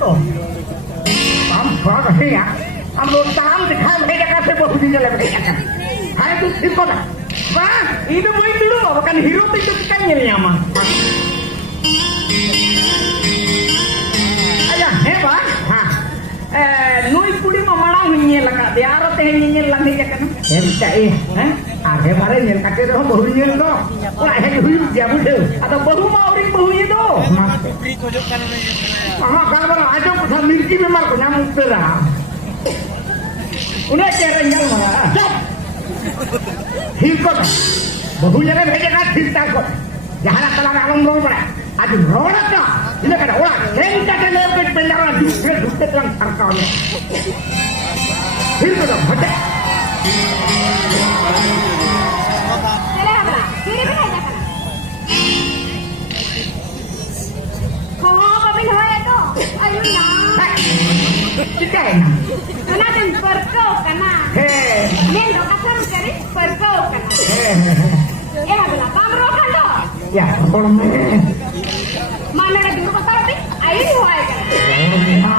तो हम भाग है यार हम लोग काम दिखा भेजा का से बहुत दिन चले भेजा का है तू सिंपल वाह itu boy dulu bukan hero itu kan nyaman ayah hebat ha nui kudi mamarang nyel ka diaro teh nyel lang ya kan hebat eh age mare nyel kate ro bahu nyel no ora he hui dia mude atau bahu mau ring bahu itu mah kalau aja pasal mirki memang punya mutera udah cara nyel malah stop hikot bahu nyel भेजे का ठीक ठाक को जहां तला आलम रो पड़ा आज road का इने kada orang lengka le pet penjara dutte telang sarkau ne hikot hate चले हमरा फिर भी नहीं देखा हो कबिल होए तो अयो ना kita enak ना दिन परको कना he नेन रो कसम करे परको कना ए हबला काम रो खंडो ya kalau माने का दिन पता होती आई होए कना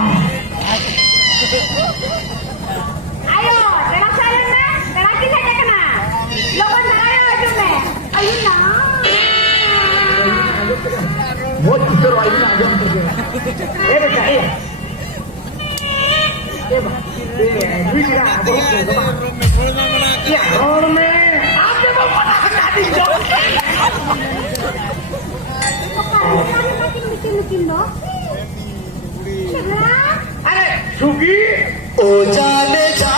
ayo तेरा सालन ना तेरा किसे देखना लोगन लगाया है तुमने अयो ना वो किधर आई ना जम करके ए बेटा ए बिगड़ा बहुत ya और मैं आप जब मना दी जो Bikin dong. अरे सुगी ओ जाने जा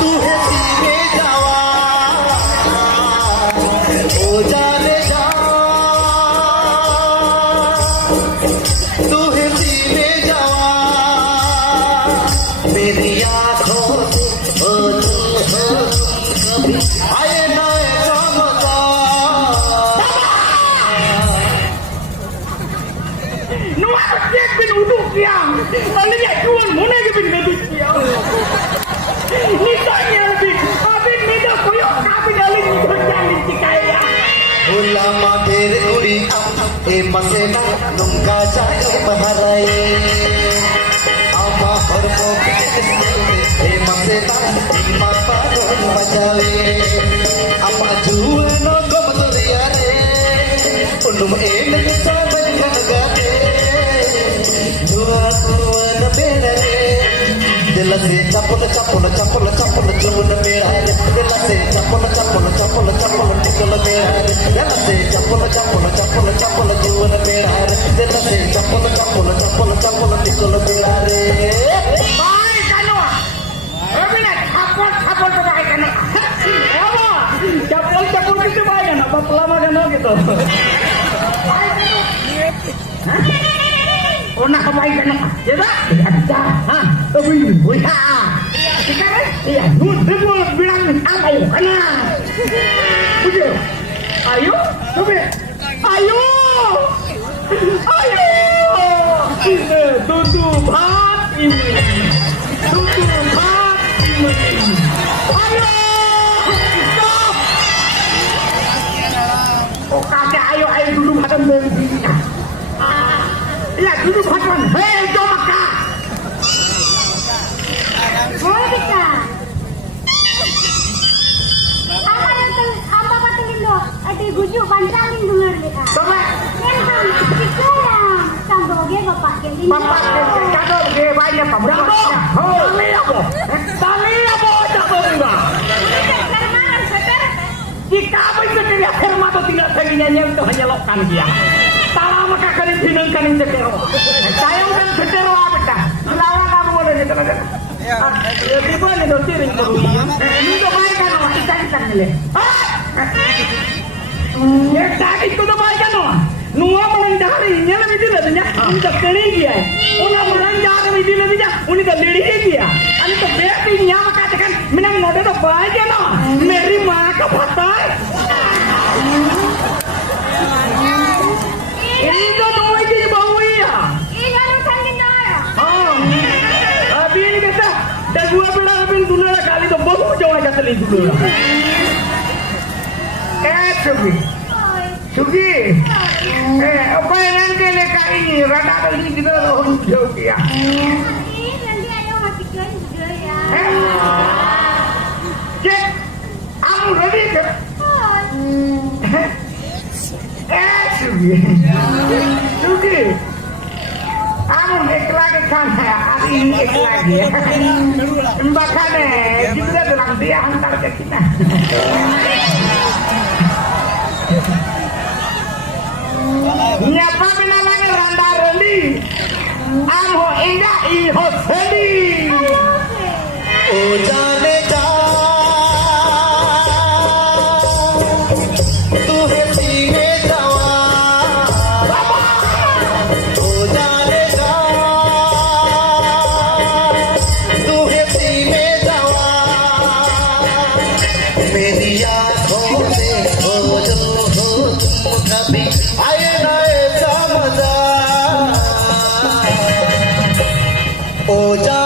तू है सीने जावा ओ जाने जा तू है सीने जावा मेरी आँखों ओ तू हो कभी आए ना cek bin uduk yang lalu ya jual mana ke bin uduk yang ni tanya lebih abin meda koyok kapi dalin uduk yang dicikaya ulama dere kuri e masena nungka jaga maharai ama hormo e masena ima pado bajawe apa juwe no komatoria re unum e nisa banagate juan bela re दिल से चपल चपल चपल चपल जुन मेरा रे दिल से चपल चपल चपल चपल निकल मेरा रे दिल से चपल चपल चपल चपल जुन मेरा रे दिल से चपल चपल चपल चपल निकल मेरा रे भाई कानो अबे ना चपल चपल तो भाई कानो apa चपल चपल gitu भाई कानो apa pelama कानो gitu भाई कानो Oh nak kebaikan apa? Ya tak? Ya tak. Hah? Tapi buaya. Sekarang iya. Nut dulu bilang apa yuk? Kena. Begitu. Ayo. Coba. Ayo. Ayo. Ini tutup hati ini. Tutup hati ini. Ayo. Stop. Oh kakek ayo ayo dulu makan begini. Ya duduk hatuan, hei domaka. Oh bisa. Apa patungin do? Adi guju pancalin dengar kita. Coba. Yang ham kita yang samboge bapak kelin. Bapak kado ge banyak pak. Oh, tali apa? Tali apa jatuh enggak? Karmaran seker. Jika apa itu tidak firman atau tidak seginya itu hanya lokan dia. Salah maka kalian bingung kalian cekero. Sayang kan cekero apa dah? Lawan kamu boleh cekero. Ya tiba ni dosi ring baru. Ini tu baik kan awak kita ni. Ya tadi tu tu baik kan awak. Nuwa melanjari, nyala mesti lah nya. Ini tak kene dia. Una melanjari mesti lah dia. Ini tak lidi dia. Ani tu bepi nya maka tekan minang nada tu baik kan awak. Meri mak kapatai. Ini tu nuwa ini bau ya. Iya lu sangin dah. Abi ini kata dah gua pernah habis dulu lah kali tu bau jauh aja kali dulu. Sugi. Sugi. Apa yang ini rada ini kita lawan jauh ya. Ih, nanti ayo masih juga ya. Cek, kamu ready kan? Sugi. Kamu lagi kan hari ini lagi. Makanya kita bilang dia antar ke kita. Nyapa binalangnya randa rendi. Amho indah iho sendi. ओ जाने जा तू है सीने जवा ओ जाने जा तू है सीने जवा मेरी आँखों में हो जो हो तुम कभी आए ना ऐसा मजा ओ जा